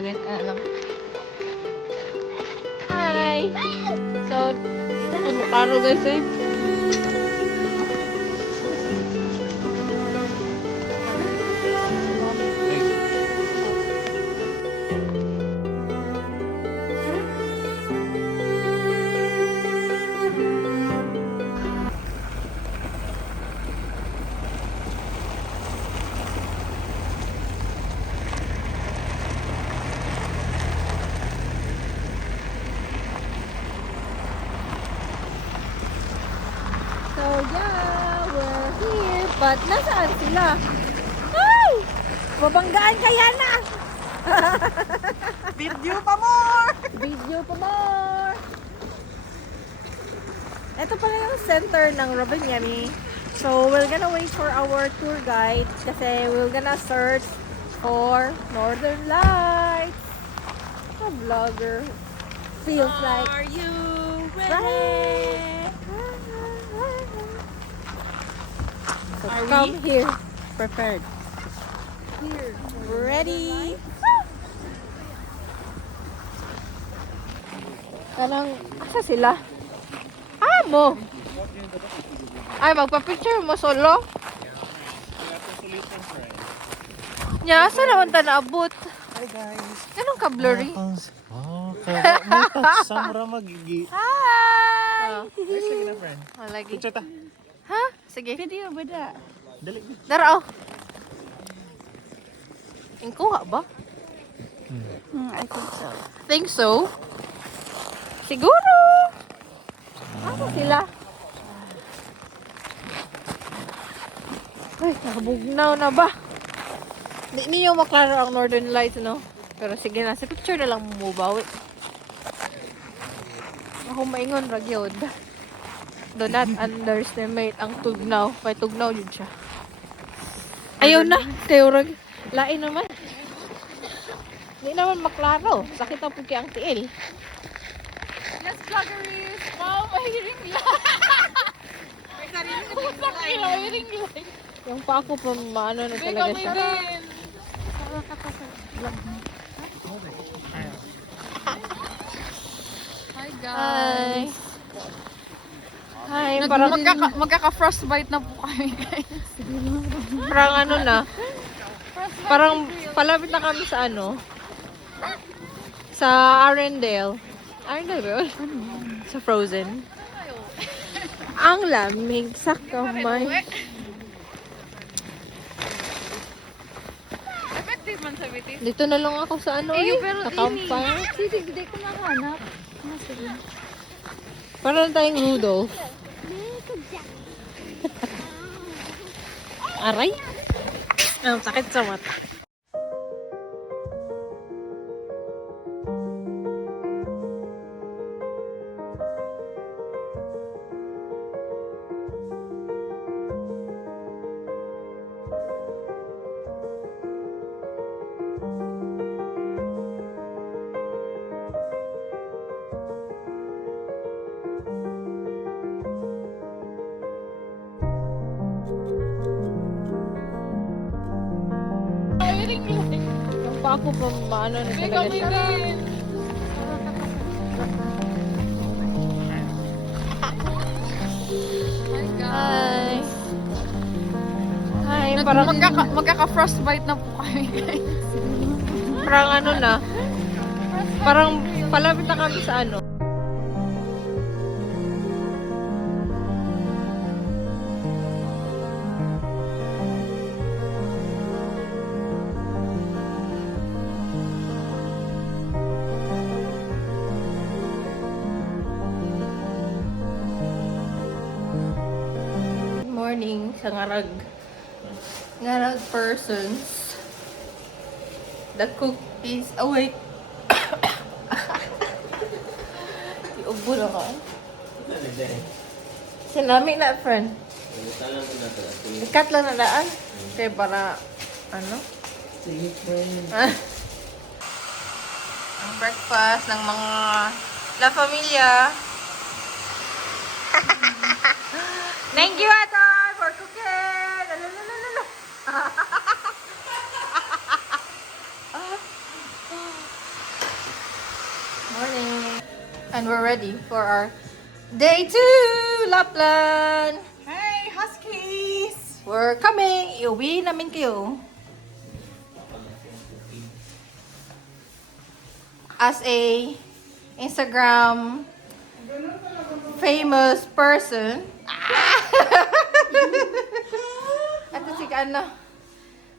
Ulit, alam. Hi! So, ano karo guys eh? So yeah, we're here. But nasaan sila? Ay! Mabanggaan kaya na! Video pa more! Video pa more! Ito pala yung center ng Rovaniemi. So we're gonna wait for our tour guide kasi we're gonna search for Northern Lights. A vlogger feels like Are you ready? right. So Are we? come here. Prepared. Here. Ready? Anong, asa sila? Mo. Ay, magpa-picture mo solo? Nya, asa naman ta naabot? Hi guys. Ganun ka blurry? Oh, kaya may touch samra magigi. Hi! Ayos lagi na friend. Lagi. Picture ta. Ha? Sige. Video ba da? Dali. Dara, oh. Ingkuha ba? I think so. Think so? Siguro. Asa sila? Ay, nakabugnaw na ba? Hindi niyo maklaro ang Northern Lights, no? Pero sige na, sa picture na lang mubawi. Ako maingon, ragyod. Do not underestimate ang tugnaw. Kaya tugnaw yun siya. Ayaw na. Kayo rag. Lain naman. Hindi naman maklaro. Sakit ang puki ang tiil. Yes, vloggeries! Wow, may ring light! May sarili ko May ring light. Yung pa ako pa maano na talaga siya. Hi Hi. guys! Hi. Parang, Magkaka-frostbite na po kami guys. parang ano na. Parang palapit na kami sa ano. Sa Arendelle. Arendelle ba yun? Sa Frozen. Ang lamig sa kamay. Effective man sa bitis. Dito na lang ako sa ano eh. Sa campfire. Hindi ko nahanap. Parang tayong Rudolph. Aray. Ang sakit sa mata. Yung pa ako pa maano na talaga siya. Hi. Hi. Parang Magkaka-frostbite na po kami guys. parang ano na. Parang palapit na kami sa ano. Morning sa ngarag persons. The cook is awake. Iubo na ka. Sinami na, friend. Ikat lang na daan. Kaya para, ano? Ang breakfast ng mga La Familia. Thank you, Atoy, for cooking! Lalalala. And we're ready for our day 2, Lapland! Hey, Huskies! We're coming! Iuwi namin kayo. As a Instagram famous person. At si ano.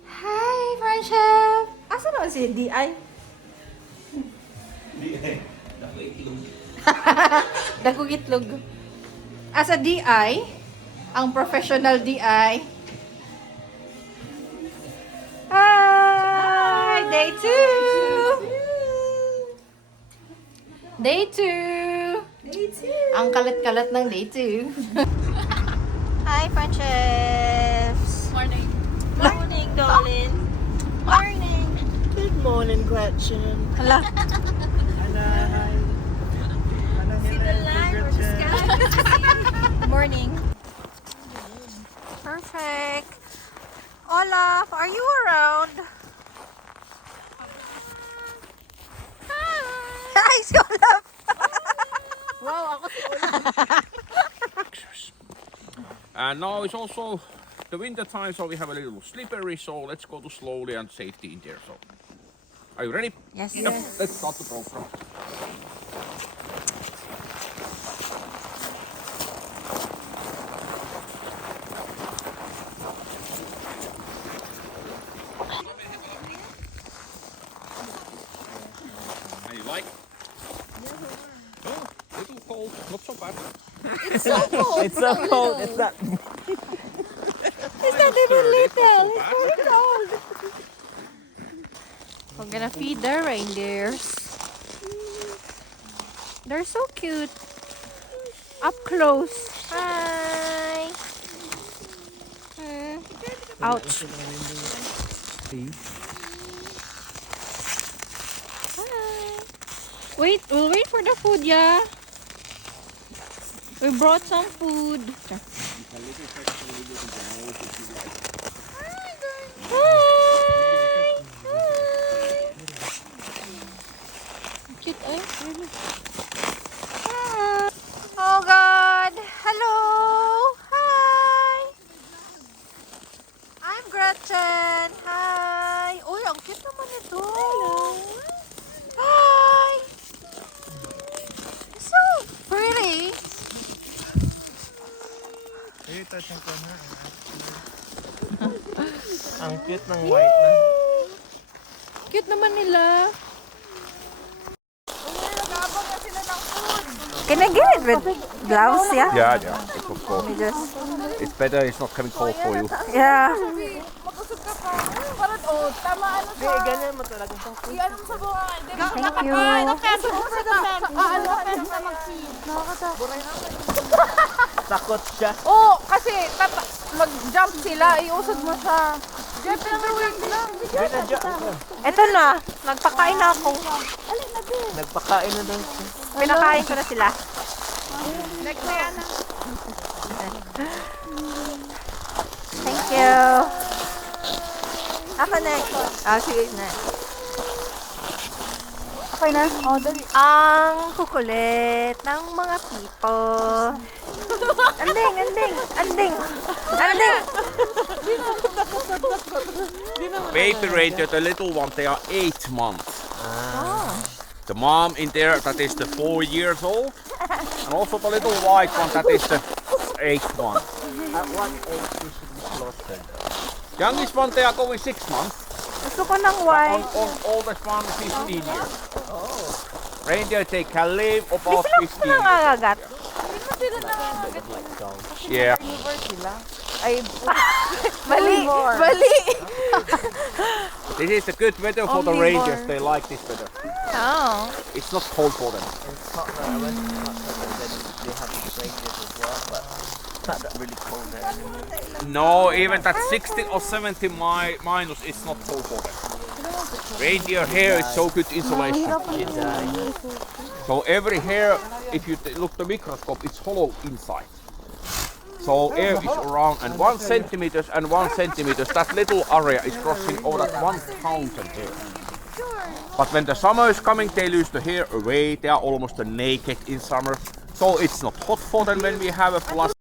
Hi, friendship! Asa naman si D.I.? Dagog itlog. As a DI, ang professional DI. Hi! Day 2! Day 2! Day 2! Ang kalat-kalat ng day 2. Hi, friendships! Morning. Morning, darling. Morning. Good morning, Gretchen. Hala. See the line or the sky? Morning. Perfect. Olaf, are you around? Hi, si Olaf. Wow, ako si And now it's also the winter time, so we have a little slippery, so let's go to slowly and safety in there. So, are you ready? Yes. Yep, let's start the program. And you like? No, little cold, not so bad. It's so cold. It's not. It's not even little. Not so bad. Cold. We're gonna feed the reindeers. They're so cute. Up close. Hi. Ouch. Hi. Wait, we'll wait for the food, yeah? We brought some food. Hi! Hi! Cute, eh? Really? Hi! Oh God! Hello! Hi! I'm Gretchen! Hi! Uy, ang cute naman ito! Hi! So pretty! Ang cute ng white na. Cute naman nila. nag-aabang na sila ng food. Can I get it with gloves, yeah? Yeah, it's of course. Let me just... It's better, it's not coming cold for you. Yeah. Mag-usap ka pa. Parang, tama ano Hindi, sa... ganyan mo talaga sa food. I-ano mo sa bunga. Thank you. Kasi mo sa dami. Ano ka na mag-feed. Takot siya. Oo, kasi mag-jump sila. Iusod mo sa... Jeff, pinag-uwing sila. Ito na. Nagpakain na ako. Nagpakain na daw siya. Pinakain ko na sila. Next na yan. Thank you. Ako next. Sige na. Okay na? Oo, dali. Ang kukulit ng mga people. Anding, anding, anding. Anding. Baby reindeer, the little one, they are 8 months. The mom in there, that is the 4 years old. And also the little white one, that is the 8th one. At what age you should be slaughtered? Youngest one, they are going 6 months. Gusto ko ng white. On oldest one, 15 years. Reindeer, they can live about Di 15 sila years. nangangagat. Yeah. Ay, mali, mali. This is a good weather for the Omnivore. reindeers. They like this weather. Oh. It's not cold for them. In Scotland, I went to Scotland, then they have reindeers as well, but it's not that really cold there anymore. No, even that 60 or 70 minus, it's not cold for them. Reindeer hair is so good insulation. They die. So every hair, if you look the microscope, it's hollow inside. So air is around, and 1 centimeters and 1 centimeters, that little area is crossing over that 1,000 hair. But when the summer is coming, they lose the hair away. They are almost naked in summer. So it's not hot for them when we have a plus